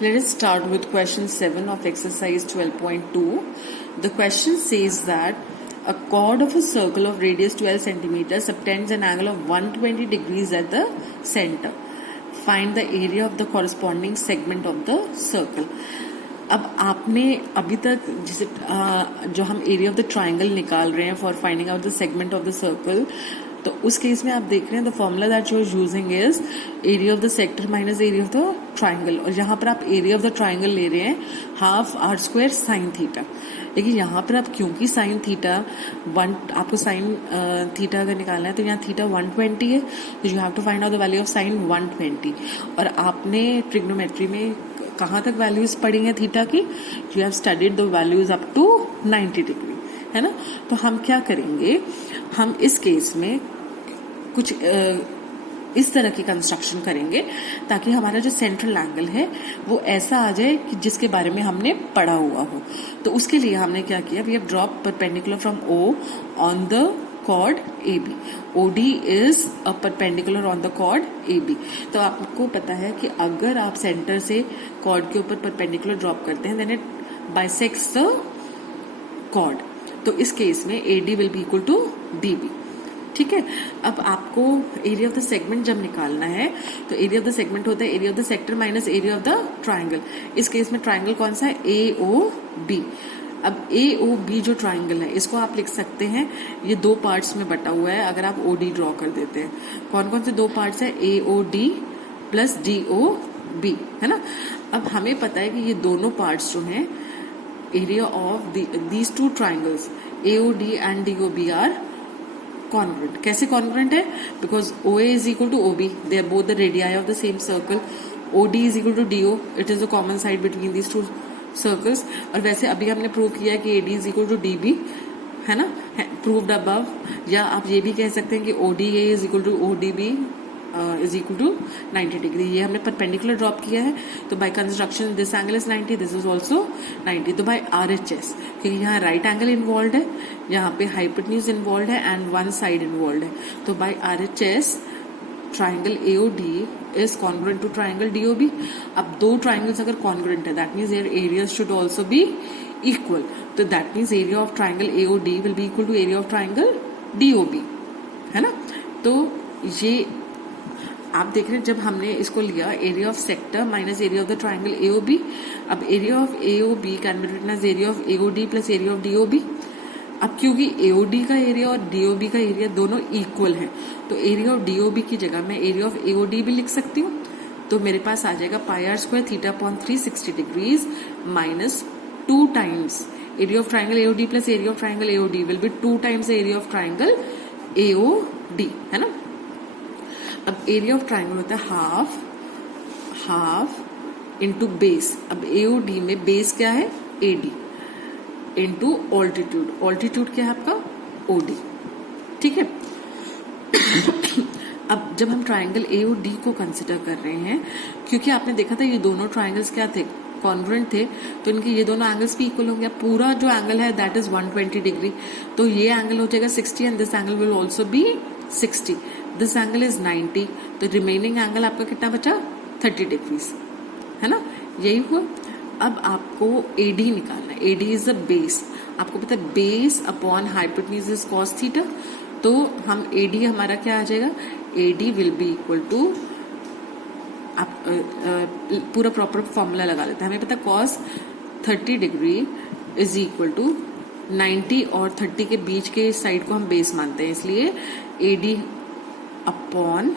Let us start with question 7 of exercise 12.2. The question says that a chord of a circle of radius 12 centimeters subtends an angle of 120 degrees at the center. Find the area of the corresponding segment of the circle. अब आपने अभी तक जैसे जो हम area of the triangle निकाल रहे हैं for finding out the segment of the circle, तो उस केस में आप देख रहे हैं the formula that you are using is area of the sector minus area of the triangle, और यहाँ पर आप एरिया ऑफ द ट्राइंगल ले रहे हैं half r square sine theta. लेकिन यहाँ पर आप क्योंकि साइन थीटा आपको साइन थीटा अगर निकालना है तो यहाँ थीटा 120 है, तो you have to find out the value of sine 120। और आपने ट्रिग्नोमेट्री में कहाँ तक वैल्यूज पढ़ी हैं थीटा की? You have studied the values up to 90 degree, है ना। तो हम क्या करेंगे, हम इस केस में कुछ इस तरह की कंस्ट्रक्शन करेंगे ताकि हमारा जो सेंट्रल एंगल है वो ऐसा आ जाए कि जिसके बारे में हमने पढ़ा हुआ हो। तो उसके लिए हमने क्या किया, we have drop perpendicular from O on the chord AB. OD is a perpendicular on the chord AB. तो आपको पता है कि अगर आप सेंटर से chord के ऊपर perpendicular ड्रॉप करते हैं then it bisects the chord. तो इस केस में AD will be equal to DB. ठीक है। अब आपको एरिया ऑफ द सेगमेंट जब निकालना है तो एरिया ऑफ द सेगमेंट होता है area of the sector minus area of the triangle. इस केस में ट्राइंगल कौन सा है? AOB। अब AOB जो ट्राइंगल है इसको आप लिख सकते हैं, ये दो पार्ट्स में बटा हुआ है। अगर आप OD ड्रॉ कर देते हैं, कौन कौन से दो पार्ट्स है? AOD प्लस DOB, है ना। अब हमें पता है कि ये दोनों पार्ट्स जो हैं area of these two triangles AOD and DOB are congruent. कैसे congruent है? Because OA is equal to OB. They are both the radii of the same circle. OD is equal to DO. It is the common side between these two circles. और वैसे अभी हमने prove किया कि AD is equal to DB, है ना, proved above. या आप ये भी कह सकते हैं कि ODA is equal to ODB is equal to 90 degree. ये हमने परपेंडिकुलर ड्रॉप किया है, तो by construction this angle is 90, this is also 90। तो बाय RHS, क्योंकि यहाँ राइट एंगल इन्वॉल्व है, यहाँ पे हाइपोटेन्यूज इन्वॉल्व है एंड वन साइड इन्वॉल्व है, तो by RHS triangle AOD is congruent to triangle DOB। अब दो ट्राइंगल्स अगर कॉन्ग्रुएंट है that means their area should also be equal, तो that means area of triangle AOD will be equal to area of triangle DOB, है ना। तो ये आप देख रहे हैं जब हमने इसको लिया area of sector minus area of the triangle AOB। अब area of AOB can be written as area of AOD plus area of DOB। अब क्योंकि AOD का एरिया और DOB का एरिया दोनों इक्वल है, तो एरिया ऑफ DOB की जगह मैं एरिया ऑफ AOD भी लिख सकती हूँ। तो मेरे पास आ जाएगा pi r square theta upon 360 degrees minus 2 times area of triangle AOD plus area of triangle AOD will be 2 times area of triangle AOD, है ना। अब एरिया ऑफ ट्राइंगल होता है हाफ इंटू बेस। अब AOD में base क्या है? AD into altitude. Altitude क्या है आपका? OD, ठीक है। अब जब हम ट्राइंगल AOD को कंसिडर कर रहे हैं, क्योंकि आपने देखा था ये दोनों ट्राइंगल्स क्या थे? कॉन्ग्रुएंट थे, तो इनके ये दोनों एंगल्स भी इक्वल हो गया। पूरा जो एंगल है दैट इज 120 डिग्री, तो ये एंगल हो जाएगा 60 and this angle will also be 60। This angle is 90, तो रिमेनिंग एंगल आपका कितना बचा? 30 डिग्रीज, है ना। यही हुआ। अब आपको AD निकालना है। AD is the base. आपको पता है base upon hypotenuse is cos theta, तो हम AD हमारा क्या आ जाएगा? AD will be equal to, आप पूरा प्रॉपर फॉर्मूला लगा लेते हैं। हमें पता है cos 30 degree is equal to 90 और 30 के बीच के साइड को हम बेस मानते हैं, इसलिए AD upon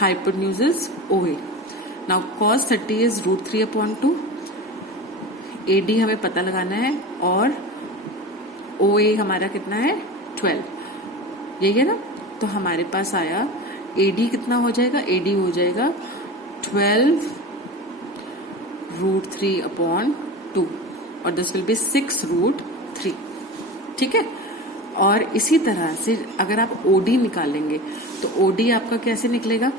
hypotenuse is OA। Now cos 30 is √3 upon 2। AD हमें पता लगाना है और OA हमारा कितना है? 12, यही है ना। तो हमारे पास आया AD कितना हो जाएगा? AD हो जाएगा 12 √3 अपॉन 2 और दिस विल बी 6 √3, ठीक है। और इसी तरह से अगर आप OD निकालेंगे तो OD आपका कैसे निकलेगा?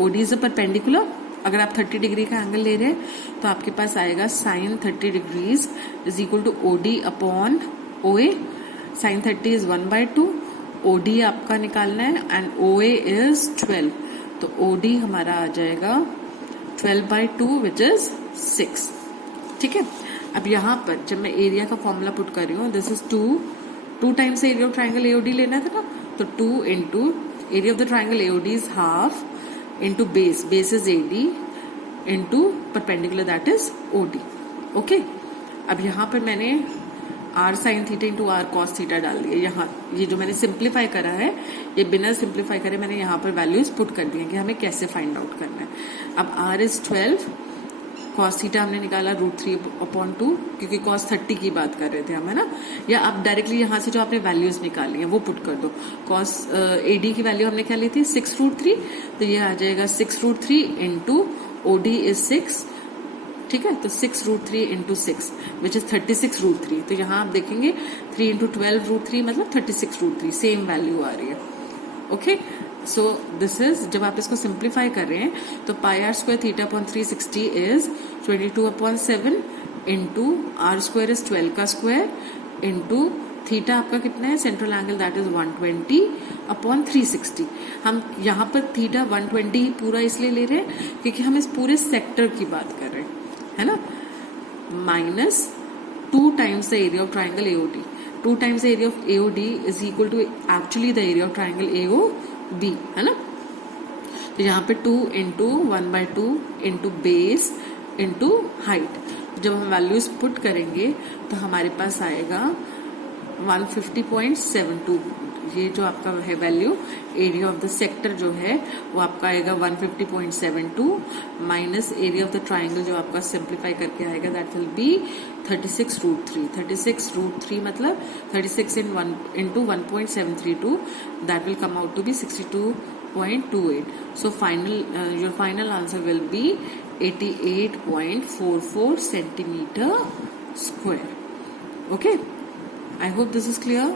OD is a perpendicular. अगर आप 30 डिग्री का एंगल ले रहे हैं तो आपके पास आएगा sine 30 degrees is equal to OD upon OA। Sine 30 is 1/2, OD आपका निकालना है एंड OA इज 12, तो OD हमारा आ जाएगा 12/2 विच इज 6. ठीक है. अब यहाँ पर जब मैं एरिया का फॉर्मूला पुट कर रही हूँ, this is 2 times area of triangle A O D लेना था ना, तो 2 into area of the triangle A O D is half into base is A D into perpendicular that is O D. Okay. अब यहाँ पर मैंने R sine theta into R cos theta डाल दिया. यहाँ ये जो मैंने सिंप्लीफाई करा है, ये बिना सिंप्लीफाई करे मैंने यहाँ पर वैल्यूज पुट कर दी है कि हमें कैसे फाइंड आउट करना है. अब आर इज 12, कॉस थीटा हमने निकाला √3/2, क्योंकि कॉस 30 की बात कर रहे थे हम, है ना. या आप डायरेक्टली यहाँ से जो आपने वैल्यूज निकाली है वो पुट कर दो. कॉस एडी की वैल्यू हमने क्या ली थी 6√3, तो ये आ जाएगा 6√3 इंटू ओडी इज 6. ठीक है. तो 6√3 इंटू 6 विच इज 36√3. तो यहाँ आप देखेंगे 3 इंटू 12√3 मतलब 36√3, सेम वैल्यू आ रही है. ओके. सो दिस इज, जब आप इसको सिंप्लीफाई कर रहे हैं तो pi r square theta upon 360 is 22/7 into r square is 12 का स्क्वायर इंटू थीटा आपका कितना है, सेंट्रल एंगल दैट इज 120/360. हम यहाँ पर थीटा 120 पूरा इसलिए ले रहे हैं क्योंकि हम इस पूरे सेक्टर की बात कर रहे हैं, है ना. Minus 2 times the area of triangle A O D. 2 times the area of A O D is equal to actually the area of triangle A O B, है ना. तो यहाँ पे 2 into 1/2 into base into height. जब हम वैल्यूज पुट करेंगे तो हमारे पास आएगा 150.72. ये जो आपका है value, area of the sector जो है वो आपका आएगा 150.72 minus area of the triangle जो आपका सिंप्लीफाई करके आएगा दैट विल बी 36√3. 36√3 मतलब 36 into 1.732, that will come out to be 62.28. So your final answer will be 88.44 centimeter square. Okay. I hope this is clear.